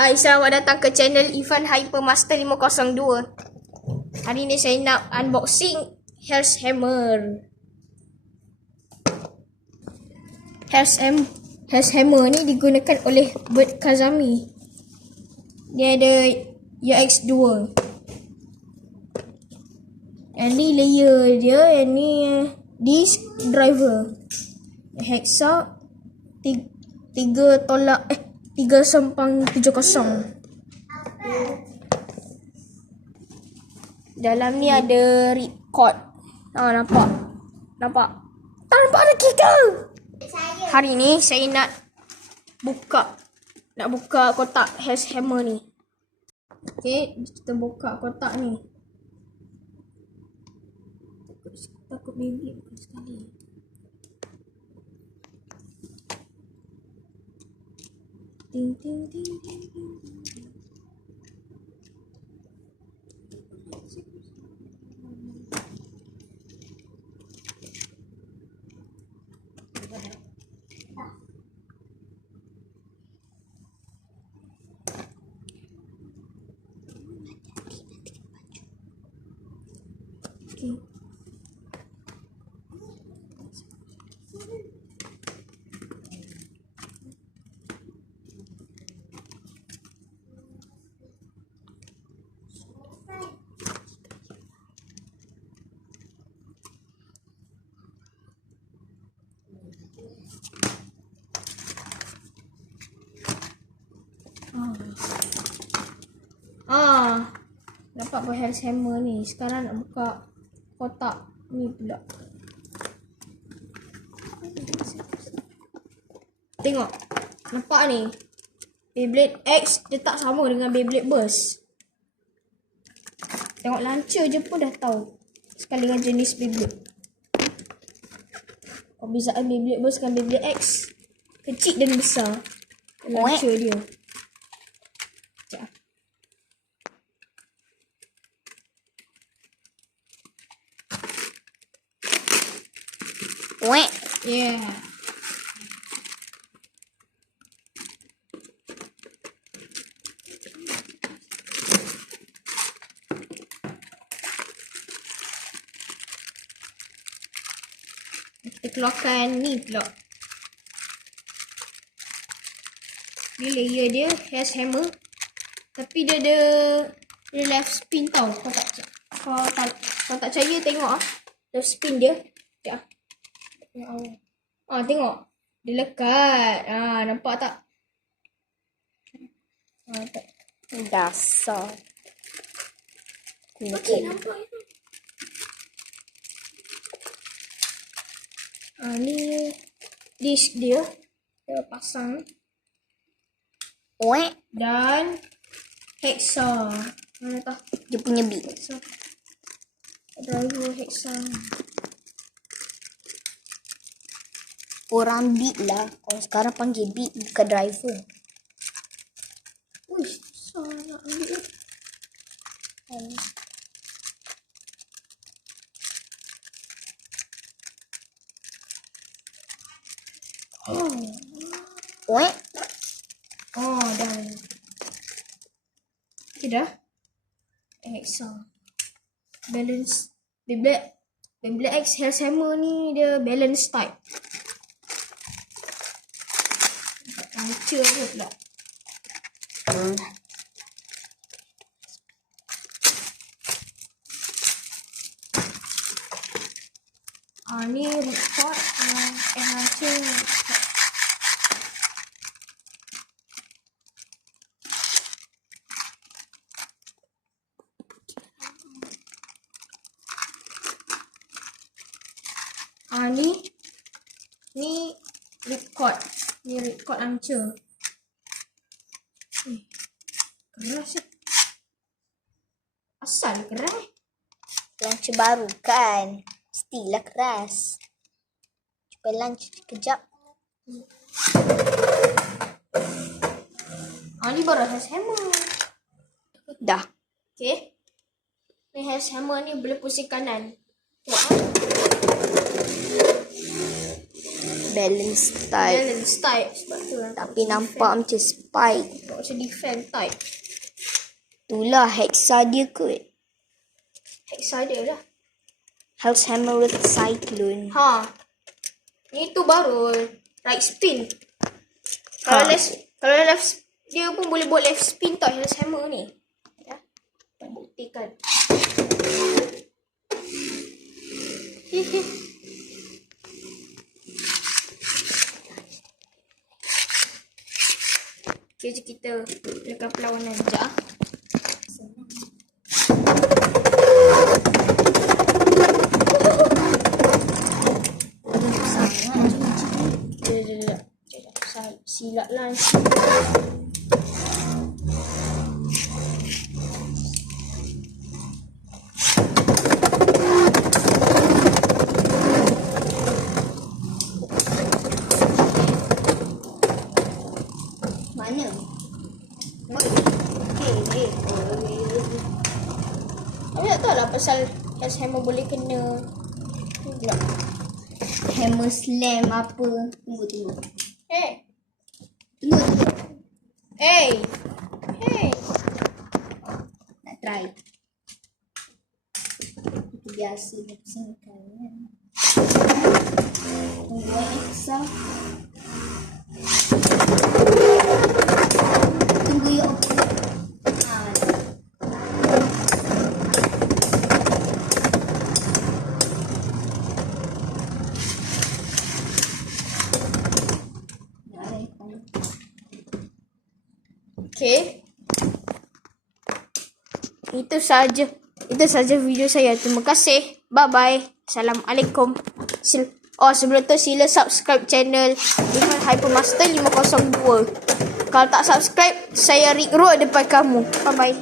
Hai, selamat datang ke channel Ivan Hypermaster 502. Hari ni saya nak unboxing Hell's Hammer. Hell's Hammer ni digunakan oleh Bert Kazami. Dia ada UX2. Yang ni layer dia, yang ni disk driver. Hexa 3.70. Dalam ni ada record. Nampak? Tak nampak lagi ke? Hari ni saya nak buka kotak Hell's Hammer ni. Okey, kita buka kotak ni. Takut baby sekali. Ting ting ting ting ting. Okay. Dapat buat Hell's Hammer ni. Sekarang nak buka kotak ni pula. Tengok. Nampak ni. Beyblade X dia tak sama dengan Beyblade Burst. Tengok launcher je pun dah tahu sekali dengan jenis Beyblade. Perbezaan Beyblade Burst dengan Beyblade X, kecil dan besar launcher dia. Yeah. Kita keluarkan ni pula. Ni layer dia Hell's Hammer. Tapi dia ada left spin tau. Kau tak percaya tengok left spin dia. Sekejap. Tengok. Dia lekat. Nampak tak? Tak. Dasar. Okey, nampak itu. Ni disk dia. Kita pasang. Dan hexa. Mana tahu? Dia punya bit. Hexa. Driver hexa. Orang beat lah. Kalau sekarang panggil beat, bukan driver. Uish, susah nak ambil ni. Dah. Okay dah. Hexa. Balance. Beyblade X Hell's Hammer ni dia balance type. Launcher dia pula. Ni record launcher. Ni record. Ni record launcher. Keras ya. Asal keras. Launcher baru kan. Mestilah keras. Cuba launch sekejap. Ni baru Hell's Hammer. Dah. Okay. Ni Hell's Hammer ni boleh pusing kanan. Tengok Balance type. Balance type. Sebab tu lah. Tapi nampak macam spike. Tak macam defense type. Itulah hexa dia kot. Hexa dia lah. Health Hammer with Cyclone. Ha. Ni tu baru right spin. Kalau left dia pun boleh buat left spin tau Hell's Hammer ni. Ya. Buktikan. Okay, kita lakukan perlawanan sekejap. Silap lah. Mana? Aku tak tahu lah pasal Hell's Hammer boleh kena pula. Hammer slam apa? Tunggu. Hey. Tunggu. Hey. Nak try. Itu biasa dia pusingkan kan. Tunggu hexa. Tunggu ya. Okay. Itu saja video saya. Terima kasih. Bye bye. Assalamualaikum. Sebelum tu sila subscribe channel Different Hypermaster 502. Kalau tak subscribe, saya Rick Road depan kamu. Bye bye.